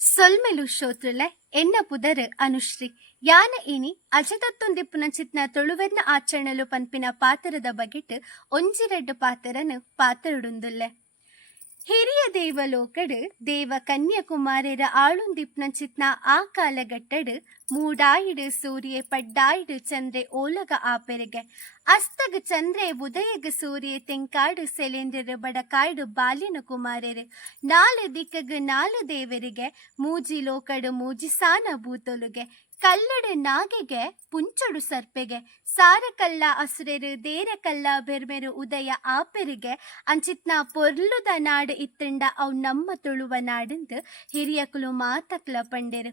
ಸೊಲ್ಮೆಲು ಶೋತ್ರುಲೆ ಎನ್ನ ಪುದರ್ ಅನುಶ್ರೀ. ಯಾನ ಇನಿ ಅಜತತ್ತೊಂದಿಪ್ಪುನ ಚಿತ್ನ ತೊಳುವೆರ್ನ ಆಚರಣೆಲು ಪನ್ಪಿನ ಪಾತರದ ಬಗೆಟ್ ಒಂಜಿರೆಡ್ಡು ಪಾತರನು ಪಾತರುಡುಂದುಲ್ಲೆ. ಹಿರಿಯ ದೇವಲೋಕಡ್ ದೇವ ಕನ್ಯಾಕುಮಾರರ ಆಳುಂದಿಪ್ನ ಚಿತ್ನ ಆ ಕಾಲಗಟ್ಟಡ್ ಮೂಡಾಯಿಡು ಸೂರ್ಯ ಪಡ್ಡಾಯಿಡು ಚಂದ್ರೆ ಓಲಗ ಆಪೆರೆಗೆ. ಅಸ್ತಗ ಚಂದ್ರೆ ಉದಯಗ ಸೂರ್ಯೆ ತೆಂಕಾಡು ಸೆಲೆಂದ್ರರು ಬಡಕಾಯ್ಡು ಬಾಲಿನ ಕುಮಾರರು ನಾಲ್ ದಿಕ್ಕಗ ನಾಲ್ ದೇವರಿಗೆ ಮೂಜಿ ಲೋಕಡು ಮೂಜಿ ಸಾನ ಬೂತೊಲುಗೆ ಕಲ್ಲಡು ನಾಗೆಗೆ ಪುಂಚಡು ಸರ್ಪೆಗೆ, ಸಾರಕಲ್ಲ ಅಸುರೆರು, ದೇರಕಲ್ಲ ಬೆರ್ಮೆರು ಉದಯ ಆಪೆರಿಗೆ, ಅಂಚಿತ್ನ ಪೊರ್ಲುದ ನಾಡು ಇತ್ತಂಡ ಅವು ನಮ್ಮ ತುಳುವ ನಾಡಿಂದು ಹಿರಿಯಕುಲು ಮಾತಕ್ಲ ಪಂಡೆರು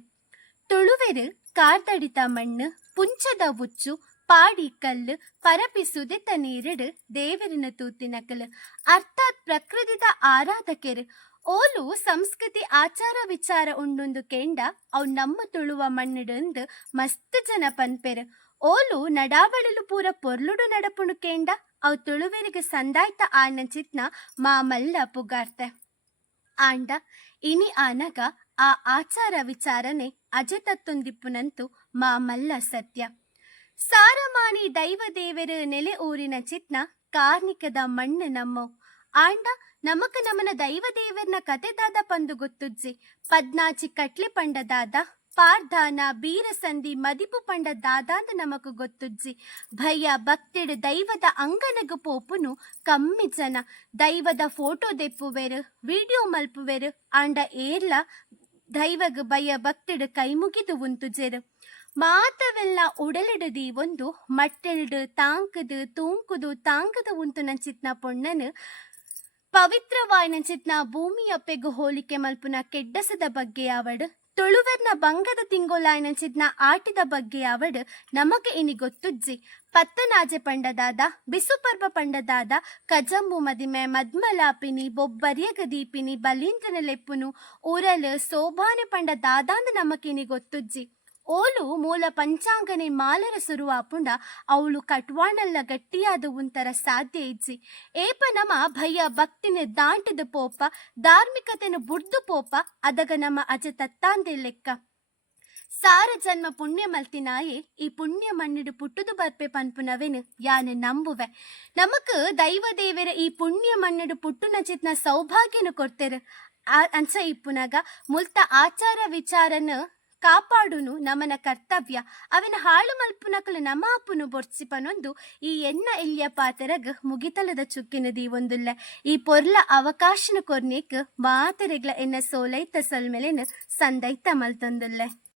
ತುಳುವೆರು ಕಾರ್ದಡಿತ ಮಣ್ಣು, ಪುಂಚದ ಉಚ್ಚು ಪಾಡಿ ಕಲ್ಲು, ಪರಪಿ ಸುದಿತ ನೀರಿಡು, ದೇವರಿನ ತೂತಿನಕಲು ಅರ್ಥಾತ್ ಪ್ರಕೃತಿದ ಆರಾಧಕರು. ಓಲು ಸಂಸ್ಕೃತಿ ಆಚಾರ ವಿಚಾರ ಉಂಡೊಂದು ಕೆಂಡ, ಅವು ನಮ್ಮ ತುಳುವ ಮಣ್ಣಿಡಂದು ಮಸ್ತ್ ಜನ ಪನ್ಪೆರು. ಓಲು ನಡಾವಳಲು ಪೂರ ಪೊರ್ಲುಡು ನಡಪುಣು ಕೆಂಡ, ಅವು ತುಳುವೆರಿಗೆ ಸಂದಾಯ್ತ ಆನ ಚಿತ್ನ ಮಾಮಲ್ಲ ಪುಗಾರ್ತೆ. ಆಂಡ, ಇನಿ ಆನಗ ಆ ಆಚಾರ ವಿಚಾರನೆ ಅಜತತ್ತೊಂದಿಪ್ಪುನಂತು ಮಾಮಲ್ಲ ಸತ್ಯ. ಸಾರಮಾನಿ ದೈವದೇವರ ನೆಲೆ ಊರಿನ ಚಿತ್ನ ಕಾರ್ಣಿಕದ ಮಣ್ಣ ನಮ್ಮ. ಆಂಡ, ನಮಕ ನಮನ ದೈವ ದೇವರ್ನ ಕತೆದಾದ ಪಂದು ಗೊತ್ತುಜ್ಜಿ. ಪದ್ನಾಚಿ ಕಟ್ಲೆ ಪಂಡದಾದ ಪಾರ್ಧಾನ ಬೀರಸಂಧಿ ಮದಿಪು ಪಂಡ ದಾದಾಂದ ನಮಕ್ ಗೊತ್ತುಜ್ಜಿ. ಭಯ ಭಕ್ತಿಡ್ ದೈವದ ಅಂಗನಗು ಪೋಪುನು ಕಮ್ಮಿ ಜನ. ದೈವದ ಫೋಟೋ ದೆಪ್ಪುವೆರು, ವಿಡಿಯೋ ಮಲ್ಪುವೆರು, ಆಂಡ ಏರ್ಲ ದೈವಗ್ ಭಯ ಭಕ್ತಿಡ್ ಕೈಮುಗಿದು ಮುಗಿದು ಉಂತುಜೆರು ಮಾತವೆಲ್ಲ ಉಡಲಿಡದಿ ಒಂದು ಮಟ್ಟೆಲ್ಡ್ ತಾಂಕದು, ತೂಂಕುದು ತಾಂಕದ ಉಂತು ನಂಚಿತ್ನ ಪೊಣ್ಣನು. ಪವಿತ್ರವಾಯ್ನ ಚಿತ್ನ ಭೂಮಿಯಪ್ಪೆಗು ಹೋಲಿಕೆ ಮಲ್ಪುನ ಕೆಡ್ಡಸದ ಬಗ್ಗೆ ಅವಡ್, ತುಳುವರ್ನ ಬಂಗದ ತಿಂಗೋಲಾಯ್ನ ಚಿತ್ನ ಆಟಿದ ಬಗ್ಗೆ ಅವಡ್ ನಮಗೆ ಇನಿ ಗೊತ್ತುಜ್ಜಿ. ಪತ್ತನಾಜೆ ಪಂಡದಾದ ಬಿಸುಪರ್ವ ಪಂಡದಾದ, ಕಜಂಬು ಮದಿಮೆ ಮದ್ಮಲಾಪಿನಿ, ಬೊಬ್ಬರಿಯಗ ದೀಪಿನಿ, ಬಲೀಂದ್ರನ ಲೆಪ್ಪುನು ಉರಲ್ ಸೋಭಾನೆ ಪಂಡ ದಾದಾಂದ ನಮಕಿನಿ ಗೊತ್ತುಜ್ಜಿ. ಓಲು ಮೂಲ ಪಂಚಾಂಗನೆ ಮಾಲರ ಸುರುವಾಪುಂಡ ಅವಳು ಕಟ್ವಾಣಲ್ಲ ಗಟ್ಟಿಯಾದ ಉಂತರ ಸಾಧ್ಯ ಇಜ್ಜಿ. ಏಪ ನಮ ಭಯ ಭಕ್ತಿನ ದಾಂಟದ ಪೋಪ, ಧಾರ್ಮಿಕತೆನ ಬುಡ್ದು ಪೋಪ, ಅದಗ ನಮ ಅಜ ತತ್ತಾಂದೆ ಲೆಕ್ಕ. ಸಾರ ಜನ್ಮ ಪುಣ್ಯ ಮಲ್ತಿನಾಯೆ ಈ ಪುಣ್ಯ ಮಣ್ಣಿಡು ಪುಟ್ಟುದು ಬರ್ಪೆ ಪನ್ಪುನವೆನು ಯಾನೆ ನಂಬುವೆ. ನಮಕ್ ದೈವ ದೇವರ ಈ ಪುಣ್ಯ ಮಣ್ಣಿಡು ಪುಟ್ಟುನ ಚಿತ್ನ ಸೌಭಾಗ್ಯನು ಕೊಡ್ತೇರು. ಅಂಚ ಇಪ್ಪುನಗ ಮುಲ್ತ ಆಚಾರ ವಿಚಾರನ ಕಾಪಾಡುನು ನಮನ ಕರ್ತವ್ಯ. ಅವನ ಹಾಳು ಮಲ್ಪುನಕಲು ನಮ ಬೊರ್ಸಿಪನೊಂದು ಈ ಎನ್ನ ಇಲ್ಯ ಪಾತರಗ ಮುಗಿತಲದ ಚುಕ್ಕಿನದಿ ಒಂದುಲ್ಲ. ಈ ಪೊರ್ಲ ಅವಕಾಶನ ಕೊರ್ನೇಕ್ ಮಾತರೆಗ್ಲ ಎನ್ನ ಸೋಲೈತ ಸೊಲ್ಮೆಲೆನ ಸಂದೈತ ಮಲ್ತೊಂದುಲ್ಲೆ.